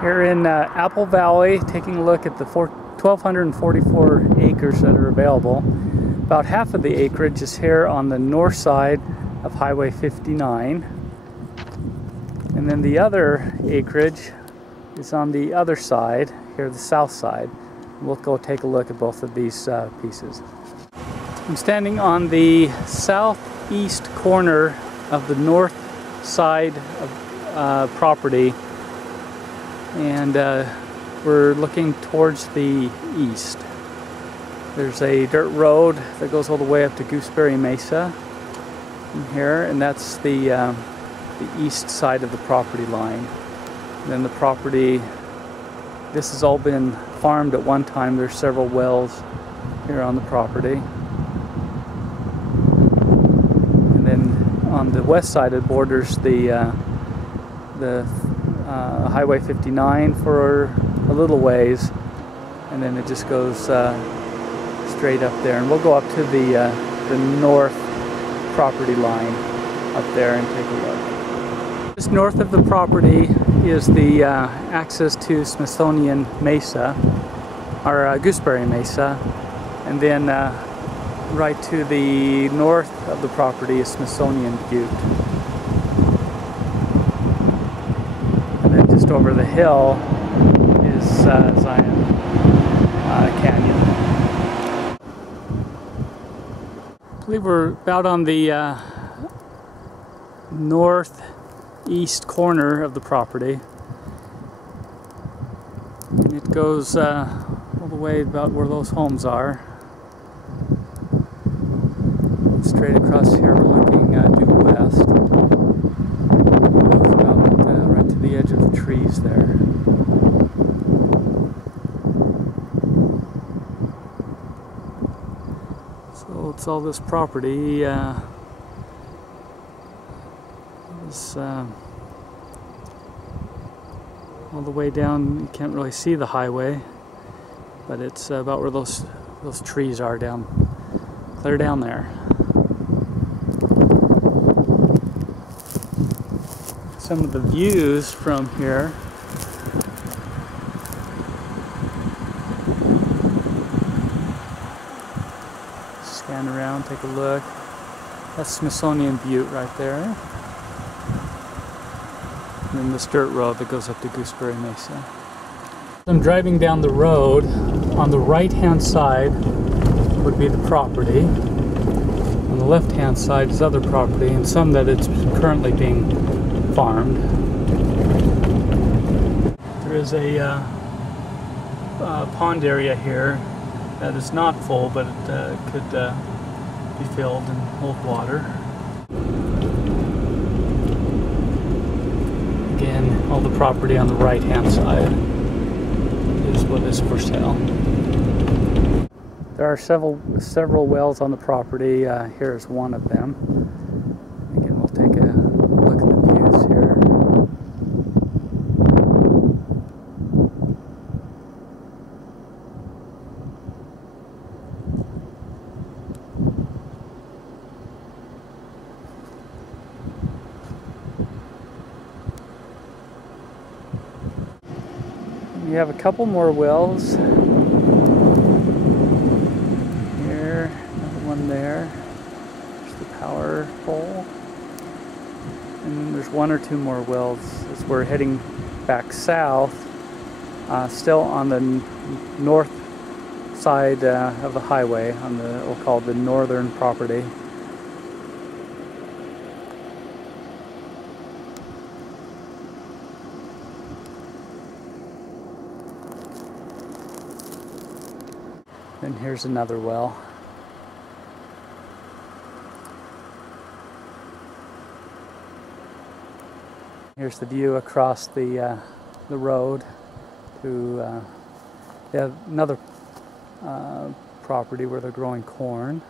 Here in Apple Valley, taking a look at the 1,244 acres that are available. About half of the acreage is here on the north side of Highway 59. And then the other acreage is on the other side, here the south side. We'll go take a look at both of these pieces. I'm standing on the southeast corner of the north side of property, and we're looking towards the east. There's a dirt road that goes all the way up to Gooseberry Mesa in here, and that's the east side of the property line. And then the property, this has all been farmed at one time. There's several wells here on the property. And then on the west side it borders the Highway 59 for a little ways, and then it just goes straight up there. And we'll go up to the north property line up there and take a look. Just north of the property is the access to Smithsonian Mesa, or Gooseberry Mesa, and then right to the north of the property is Smithsonian Butte. And then just over the hill is Zion Canyon. I believe we're about on the northeast corner of the property. And it goes all the way about where those homes are. Straight across here we're looking due west. It goes about right to the edge of the trees there. So it's all this property is all the way down. You can't really see the highway, but it's about where those trees are down, clear down there. Some of the views from here. Scan around, take a look. That's Smithsonian Butte right there. And then this dirt road that goes up to Gooseberry Mesa. I'm driving down the road. On the right hand side would be the property. On the left hand side is other property, and some that it's currently being farmed. There is a pond area here that is not full, but it could be filled and hold water. Again, all the property on the right hand side is what is for sale. There are several wells on the property. Here's one of them. Again, we'll take a look at the views here. We have a couple more wells. Here, another one there. There's the power pole. And then there's one or two more wells as we're heading back south, still on the north side of the highway, on the, we'll call it the northern property. And here's another well. Here's the view across the road to another property where they're growing corn.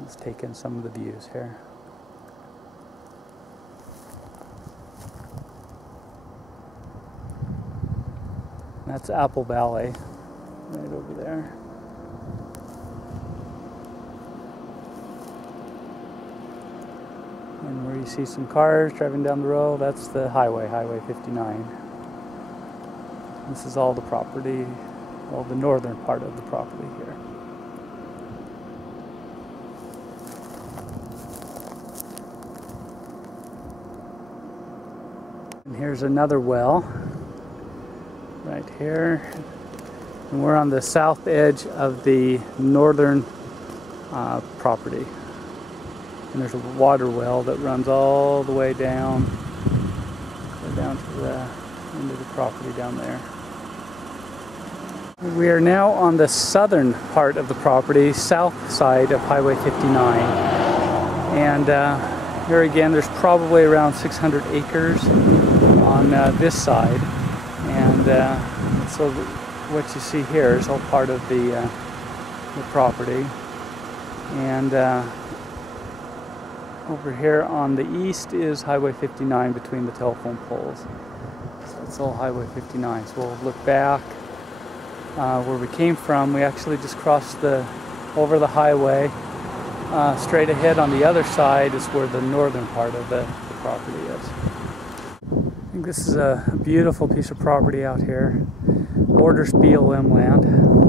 Let's take in some of the views here. That's Apple Valley, right over there. And we're you see some cars driving down the road. That's the highway, Highway 59. This is all the property, well, the northern part of the property here. And here's another well right here. And we're on the south edge of the northern property. And there's a water well that runs all the way down to the end of the property down there. We are now on the southern part of the property, south side of Highway 59. And here again, there's probably around 600 acres on this side. And so what you see here is all part of the property. And over here on the east is Highway 59 between the telephone poles. So it's all Highway 59. So we'll look back where we came from. We actually just crossed over the highway. Straight ahead on the other side is where the northern part of the property is. I think this is a beautiful piece of property out here. Borders BLM land.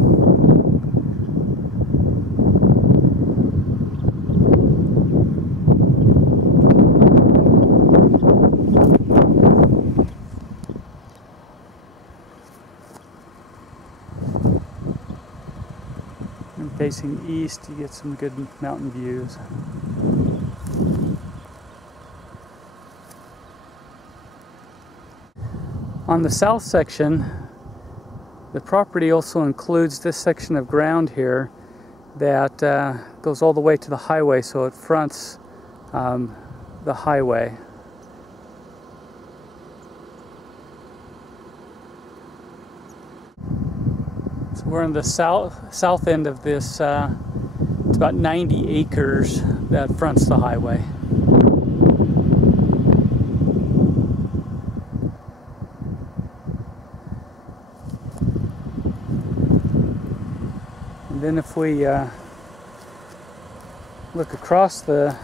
Facing east, you get some good mountain views. On the south section, the property also includes this section of ground here that goes all the way to the highway, so it fronts the highway. We're on the south end of this, it's about 90 acres that fronts the highway. And then if we look across the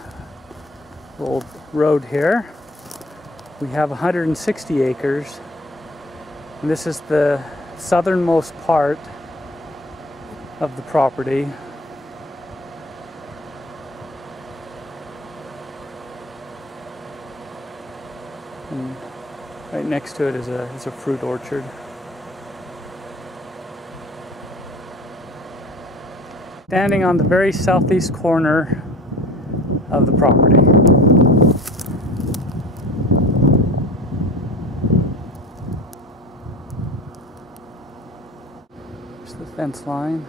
old road here, we have 160 acres. And this is the southernmost part of the property. And right next to it is a fruit orchard. Standing on the very southeast corner of the property. There's the fence line.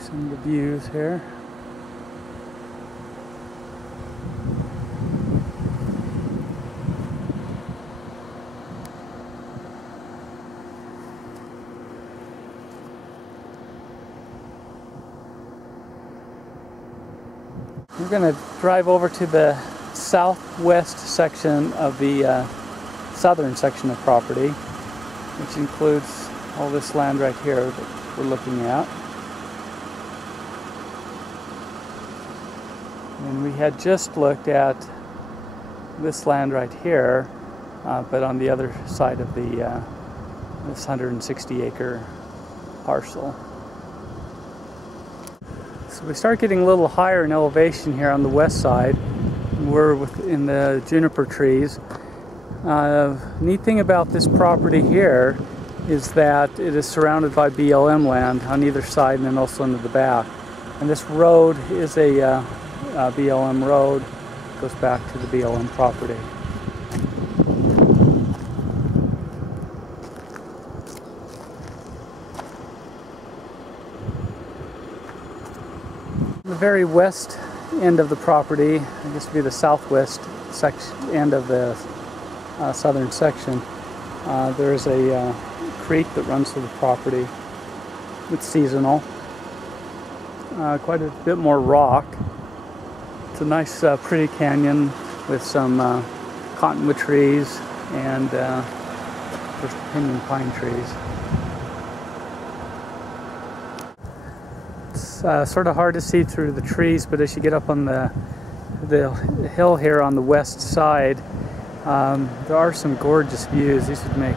Some of the views here. We're going to drive over to the southwest section of the southern section of property, which includes all this land right here that we're looking at. And we had just looked at this land right here, but on the other side of this 160 acre parcel. So we start getting a little higher in elevation here on the west side. We're within the juniper trees. Neat thing about this property here is that it is surrounded by BLM land on either side and then also into the back. And this road is a BLM road, goes back to the BLM property. The very west end of the property, I guess would be the southwest end of the southern section, there is a creek that runs through the property. It's seasonal. Quite a bit more rock. It's a nice pretty canyon with some cottonwood trees and first pinyon pine trees. It's sort of hard to see through the trees, but as you get up on the the hill here on the west side, there are some gorgeous views. These would make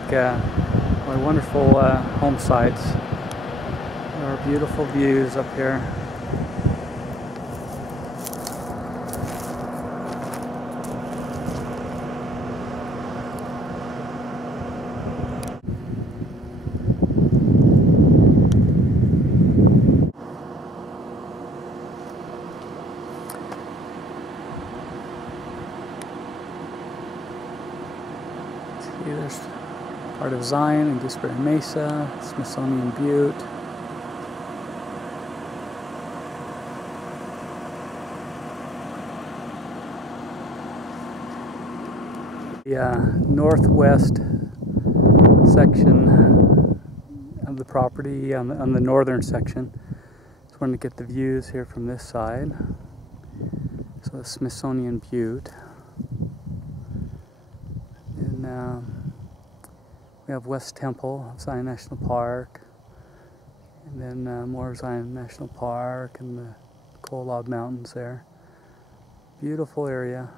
wonderful home sites. There are beautiful views up here. See, there's part of Zion and Gooseberry Mesa, Smithsonian Butte. The northwest section of the property, on the northern section, is when to get the views here from this side. So the Smithsonian Butte. And we have West Temple, Zion National Park, and then more Zion National Park and the Coal Log Mountains there. Beautiful area.